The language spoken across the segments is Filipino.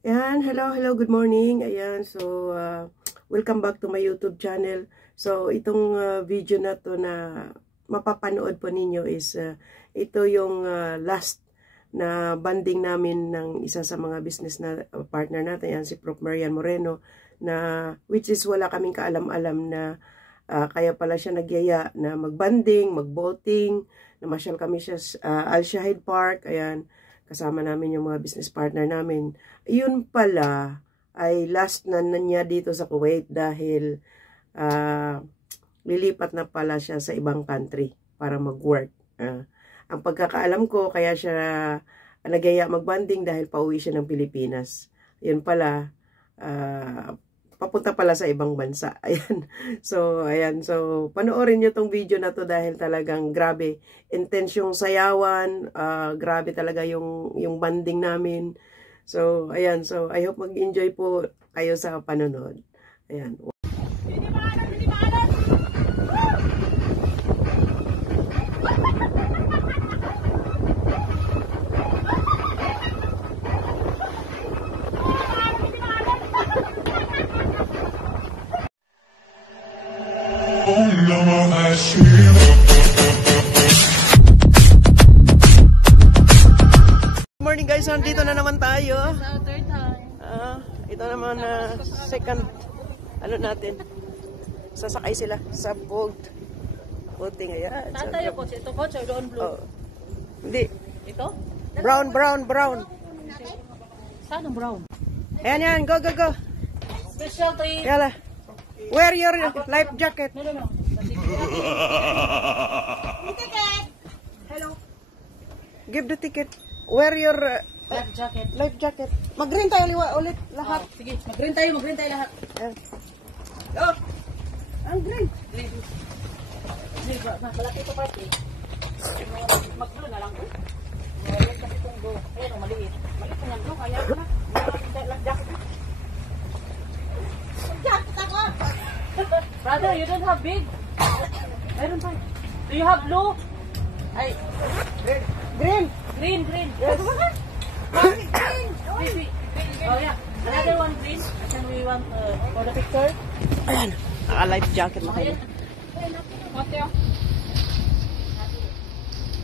Ayan, hello, good morning. Ayan, so welcome back to my YouTube channel. So itong video na to na mapapanood po ninyo is ito yung last na banding namin ng isa sa mga business na partner natin, yan si Prof. Marian Moreno, na which is wala kaming kaalam-alam na kaya pala siya nagyaya na magbanding, magboating, namasyal kami siya Al Shahid Park, ayan. Kasama namin yung mga business partner namin. Yun pala ay last na niya dito sa Kuwait dahil lilipat na pala siya sa ibang country para mag-work. Ang pagkakaalam ko, kaya siya nagyaya magbanding dahil pauwi siya ng Pilipinas. Yun pala, papunta pala sa ibang bansa. Ayan. So, panoorin nyo tong video na to dahil talagang grabe. Intense yung sayawan. Grabe talaga yung banding namin. So, ayan. So, I hope mag-enjoy po kayo sa panonood. Ayan. Good morning guys, nandito na naman tayo. Third time. Ito naman na second natin. Sasakay sila sa boat. Boating, ayan. Saan tayo coach? Ito coach or doon blue? Hindi. Ito? Brown. Saan ang brown? Ayan, go. Special tree. Yala. Wear your life jacket. No. Ticket. Hello. Give the ticket. Wear your Life jacket. life jacket. Mag-green tayo ulit lahat. Sige, mag-green tayo lahat. Ayan. Oh. Ang green. Green. Malaki ito party. Mag-blue na lang ko. Maliit kasi itong blue. Ayan o, maliit. Maliit na yan blue. Kaya ko na. Life jacket. Jacket ako. Brother, you don't have big. Meron pa. Do you have blue? Ay. Green. Green. Yes. Green. Oh yeah. Another one green. And then we want for the picture. Ayan. Naka-life jacket na kayo.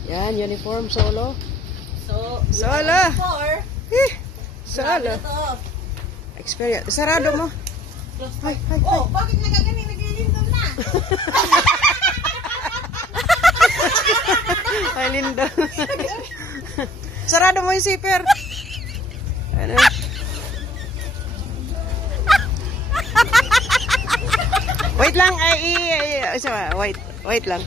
Yan, uniform, solo. Solo. Solo. Experience. Sarado mo. Ay. Oh, bakit naglilindol na? Ay, lindo. Sarado mo yung zipper. Ano? Wait lang. Wait lang.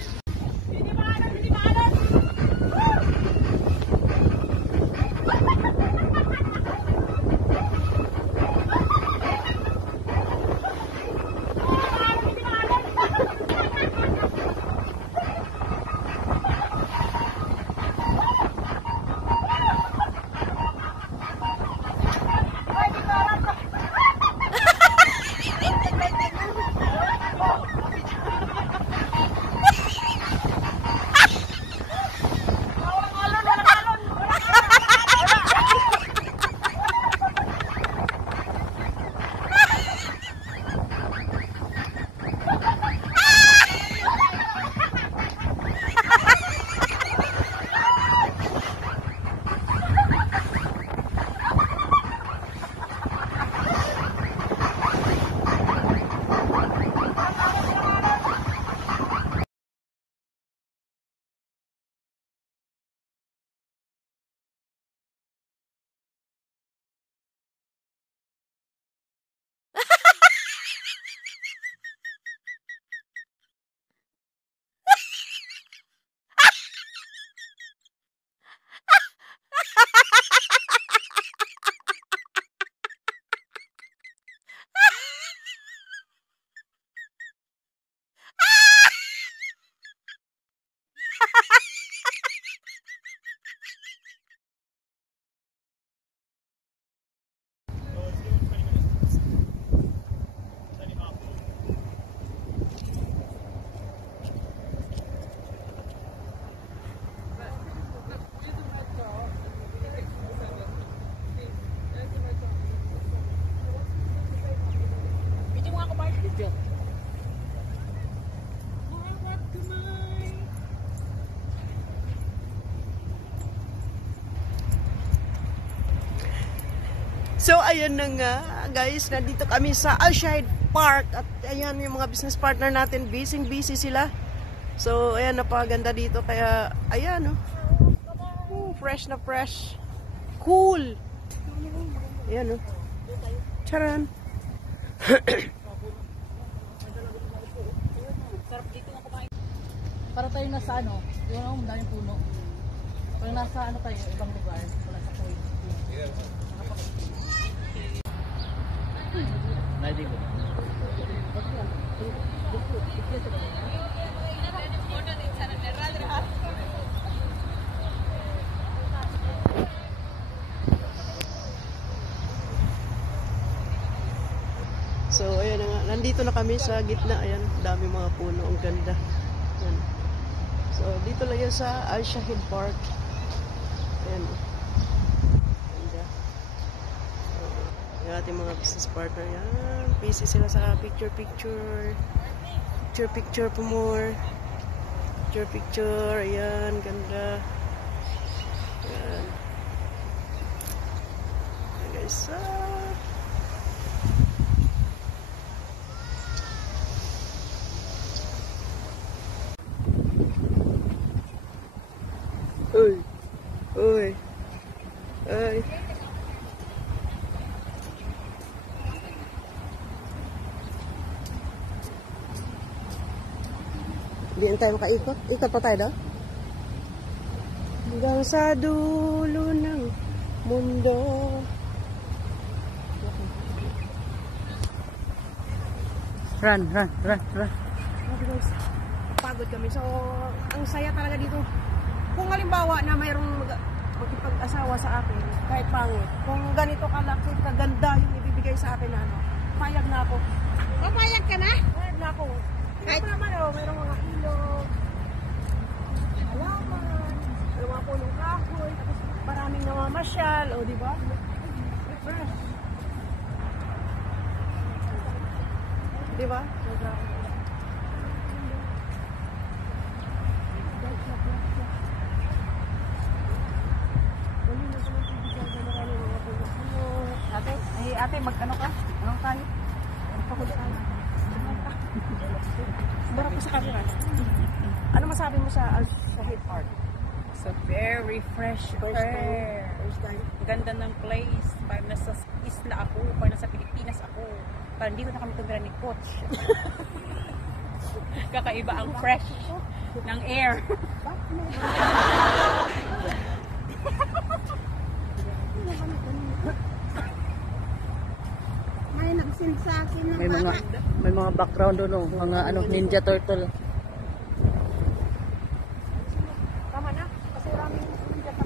Video. So, ayan na nga, guys. Nandito kami sa Alshahid Park. At ayan yung mga business partner natin. Busy sila. So, ayan, napaganda dito. Kaya, ayan, oh. Fresh na fresh. Cool. Ayan, oh. Charan. Sarap dito nga kumain. Para tayo nasa ano, yung ang daming puno. Parang nasa ano tayo, ibang lugar. Wala sa Kuwait. Nadi ko. So, ayan na nga. Nandito na kami sa gitna. Ayan, dami mga puno. Ang ganda. Ayan. So, dito lang yan sa Alshahid Park. Ayan. Ganda. So, yung ating mga business partner. Ayan. Busy sila sa picture. Picture po more. Picture. Ayan. Ganda. Ayan. Ayan guys. Uy. Ay. Hindi tayo makaikot. Ikot pa tayo daw. Hanggang sa dulo ng mundo. Run. Pagod kami. So, ang saya talaga dito. Kung halimbawa na mayroong magpag-asawa sa akin, kahit pangit, kung ganito kalaki, kaganda yung ibibigay sa akin na ano, payag na ako. Papayag ka na? Payag na ako. Kahit naman mayroong mga ilog, halaman, mayroong mga punong kahoy, tapos maraming namamasyal, o diba? Fresh. Diba? Ate, mag-ano ka? Anong tayo? Magpahuli tayo. Siguro po sa camera. Ano masabi mo sa Alshahid Park? So very fresh air. First time. Ganda ng place. Parang nasa isla ako, parang nasa Pilipinas ako. Parang dito na kami tumira ni Coach. Kakaiba ang fresh ng air. May nag-send sa akin ng May mga background doon, mga ano, Ninja Turtle. Tama na. Kasi maraming hindi pa.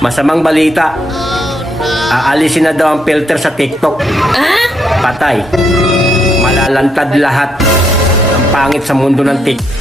Masamang balita. Aalisin na daw ang filter sa TikTok. Patay. Malalantad lahat. Ang pangit sa mundo ng TikTok.